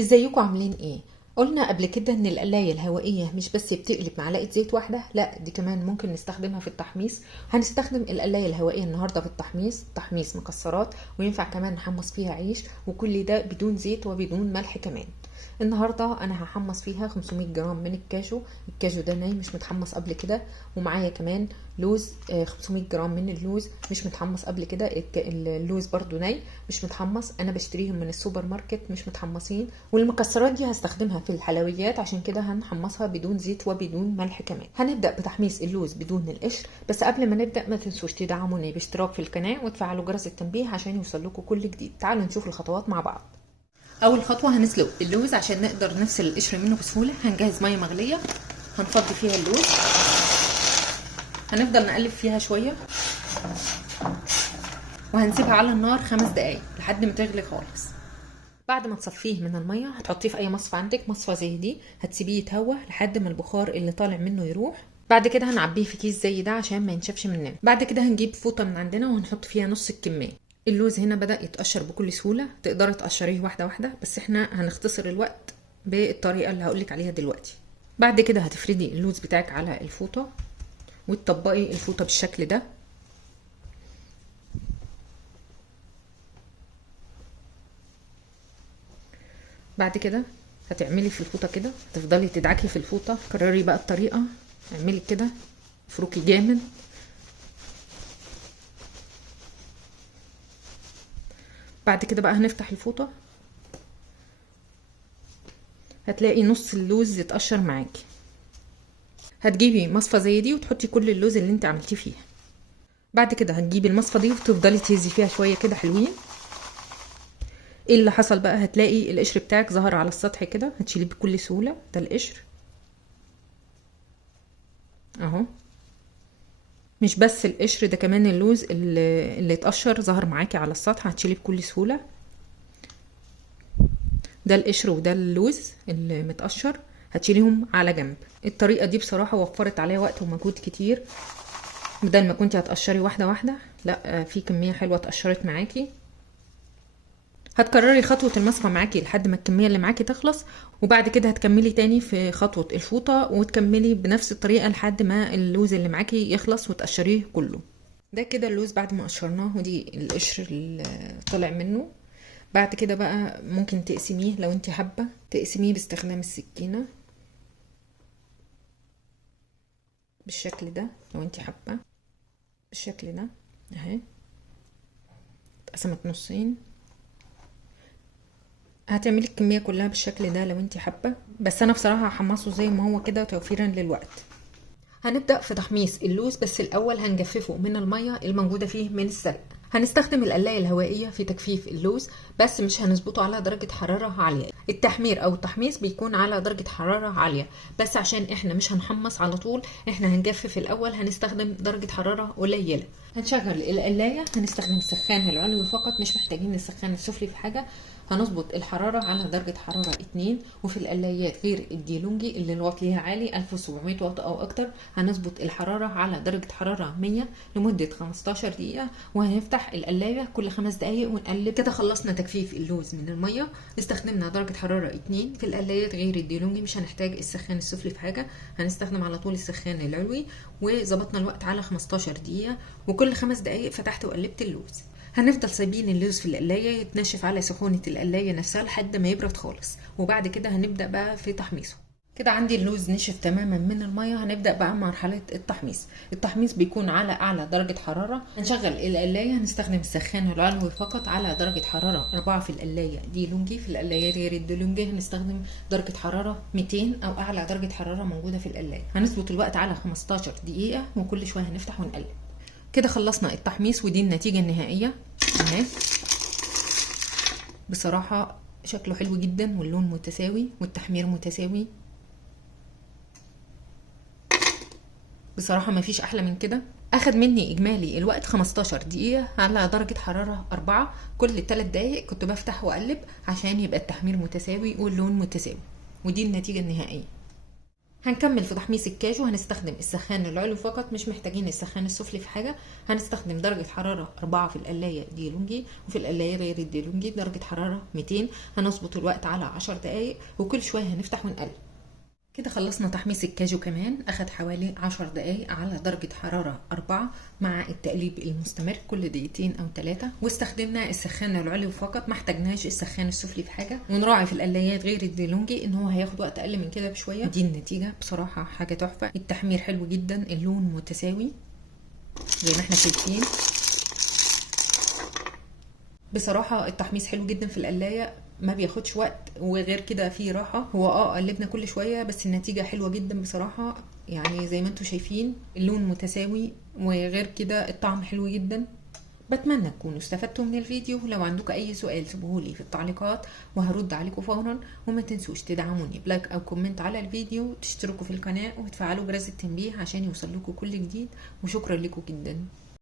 ازيكم عاملين ايه؟ قلنا قبل كده ان القلاية الهوائية مش بس بتقلب معلقة زيت واحدة، لا دي كمان ممكن نستخدمها في التحميص. هنستخدم القلاية الهوائية النهاردة في التحميص، تحميص مكسرات، وينفع كمان نحمص فيها عيش، وكل ده بدون زيت وبدون ملح كمان. النهاردة انا هحمص فيها 500 جرام من الكاجو. الكاجو ده ناي مش متحمص قبل كده، ومعايا كمان لوز 500 جرام من اللوز مش متحمص قبل كده. اللوز برضو ناي مش متحمص، انا بشتريهم من السوبر ماركت مش متحمصين. والمكسرات دي هستخدمها في الحلويات، عشان كده هنحمصها بدون زيت وبدون ملح كمان. هنبدأ بتحميص اللوز بدون القشر، بس قبل ما نبدأ ما تنسوش تدعموني باشتراك في القناة وتفعلوا جرس التنبيه عشان يوصل لكم كل جديد. تعالوا نشوف الخطوات مع بعض. اول خطوه هنسلق اللوز عشان نقدر نفصل القشر منه بسهوله. هنجهز ميه مغليه هنفضي فيها اللوز، هنفضل نقلب فيها شويه وهنسيبها على النار 5 دقايق لحد ما تغلي خالص. بعد ما تصفيه من الميه هتحطيه في اي مصفى عندك، مصفى زي دي، هتسيبيه يتهوى لحد ما البخار اللي طالع منه يروح. بعد كده هنعبيه في كيس زي ده عشان ما ينشفش مننا. بعد كده هنجيب فوطه من عندنا وهنحط فيها نص الكميه. اللوز هنا بدأ يتقشر بكل سهولة، تقدري تقشريه واحدة واحدة، بس احنا هنختصر الوقت بالطريقة اللي هقولك عليها دلوقتي. بعد كده هتفردي اللوز بتاعك على الفوطة وتطبقي الفوطة بالشكل ده. بعد كده هتعملي في الفوطة كده، تفضلي تدعكي في الفوطة، كرري بقى الطريقة، اعملي كده، افركي جامد. بعد كده بقى هنفتح الفوطة، هتلاقي نص اللوز يتقشر معاكي. هتجيبي مصفى زي دي وتحطي كل اللوز اللي انت عملتيه فيها. بعد كده هتجيبي المصفى دي وتفضلي تهزي فيها شويه كده حلوين. ايه اللي حصل بقى؟ هتلاقي القشر بتاعك ظهر على السطح كده، هتشيليه بكل سهوله. ده القشر اهو، مش بس القشر ده، كمان اللوز اللي اتقشر ظهر معاكي على السطح، هتشيليه بكل سهوله. ده القشر وده اللوز اللي متقشر، هتشيليهم على جنب. الطريقه دي بصراحه وفرت عليا وقت ومجهود كتير، بدل ما كنتي هتقشري واحده واحده، لا في كميه حلوه اتقشرت معاكي. هتكرري خطوه المصفى معاكي لحد ما الكميه اللي معاكي تخلص، وبعد كده هتكملي تاني في خطوه الفوطه وتكملي بنفس الطريقه لحد ما اللوز اللي معاكي يخلص وتقشريه كله. ده كده اللوز بعد ما قشرناه، ودي القشر اللي طلع منه. بعد كده بقى ممكن تقسميه لو انت حابه، تقسميه باستخدام السكينه بالشكل ده لو انت حابه، بالشكل ده اهي، اتقسمت نصين. هتعملي الكميه كلها بالشكل ده لو انت حابه، بس انا بصراحه هحمصه زي ما هو كده توفيرا للوقت. هنبدا في تحميص اللوز، بس الاول هنجففه من الميه الموجوده فيه من السلق. هنستخدم القلاية الهوائية في تجفيف اللوز، بس مش هنظبطه على درجة حرارة عالية. التحمير او التحميص بيكون على درجة حرارة عالية، بس عشان احنا مش هنحمص على طول، احنا هنجفف الاول، هنستخدم درجة حرارة قليلة. هنشغل القلاية، هنستخدم السخان العلوي فقط، مش محتاجين السخان السفلي في حاجة. هنظبط الحرارة على درجة حرارة 2، وفي القلايات غير الديلونجي اللي الواط ليها عالي 1700 واط او اكتر، هنظبط الحرارة على درجة حرارة 100 لمدة 15 دقيقة، وهنفتح القلاية كل 5 دقايق ونقلب. كده خلصنا تجفيف اللوز من المية، استخدمنا درجة حرارة 2 في القلايات غير الديلونجي، مش هنحتاج السخان السفلي في حاجة، هنستخدم على طول السخان العلوي. وظبطنا الوقت على 15 دقيقة، وكل 5 دقايق فتحت وقلبت اللوز. هنفضل سايبين اللوز في القلاية يتنشف على سخونة القلاية نفسها لحد ما يبرد خالص، وبعد كده هنبدأ بقى في تحميصه. كده عندي اللوز نشف تماما من المية، هنبدأ بقى مرحلة التحميص. التحميص بيكون على أعلى درجة حرارة. هنشغل القلاية، هنستخدم السخان العلوي فقط على درجة حرارة 4 في القلاية ديلونجي. في القلايات غير الديلونجي هنستخدم درجة حرارة 200 أو أعلى درجة حرارة موجودة في القلاية. هنظبط الوقت على 15 دقيقة، وكل شوية هنفتح ونقلب. كده خلصنا التحميص، ودي النتيجة النهائية اهي. بصراحة شكله حلو جدا، واللون متساوي والتحمير متساوي، بصراحة مفيش احلى من كده. اخد مني اجمالي الوقت 15 دقيقة على درجة حرارة 4. كل 3 دقايق كنت بفتح واقلب عشان يبقى التحمير متساوي واللون متساوي، ودي النتيجة النهائية. هنكمل في تحميص الكاجو. هنستخدم السخان العلوي فقط، مش محتاجين السخان السفلي في حاجة. هنستخدم درجة حرارة 4 في القلاية ديلونجي، وفي القلاية غير الديلونجي درجة حرارة 200. هنظبط الوقت على 10 دقايق، وكل شوية هنفتح ونقلب. كده خلصنا تحميص الكاجو كمان، اخد حوالي 10 دقايق على درجة حرارة 4 مع التقليب المستمر كل دقيقتين او 3. واستخدمنا السخان العلوي فقط، ما احتاجناش السخان السفلي في حاجة. ونراعي في القلايات غير الديلونجي ان هو هياخد وقت اقل من كده بشوية. دي النتيجة بصراحة حاجة تحفة. التحمير حلو جدا، اللون متساوي زي ما احنا شايفين. بصراحة التحميص حلو جدا في القلاية، ما بياخدش وقت، وغير كده فيه راحة. هو قلبنا كل شوية، بس النتيجة حلوة جدا بصراحة. يعني زي ما انتوا شايفين اللون متساوي، وغير كده الطعم حلو جدا. بتمنى تكونوا استفدتوا من الفيديو. لو عندكم اي سؤال سيبوهولي في التعليقات وهرد عليكم فورا. وما تنسوش تدعموني بلايك او كومنت على الفيديو، تشتركوا في القناة وتفعلوا جرس التنبيه عشان يوصل لكم كل جديد. وشكرا لكم جدا.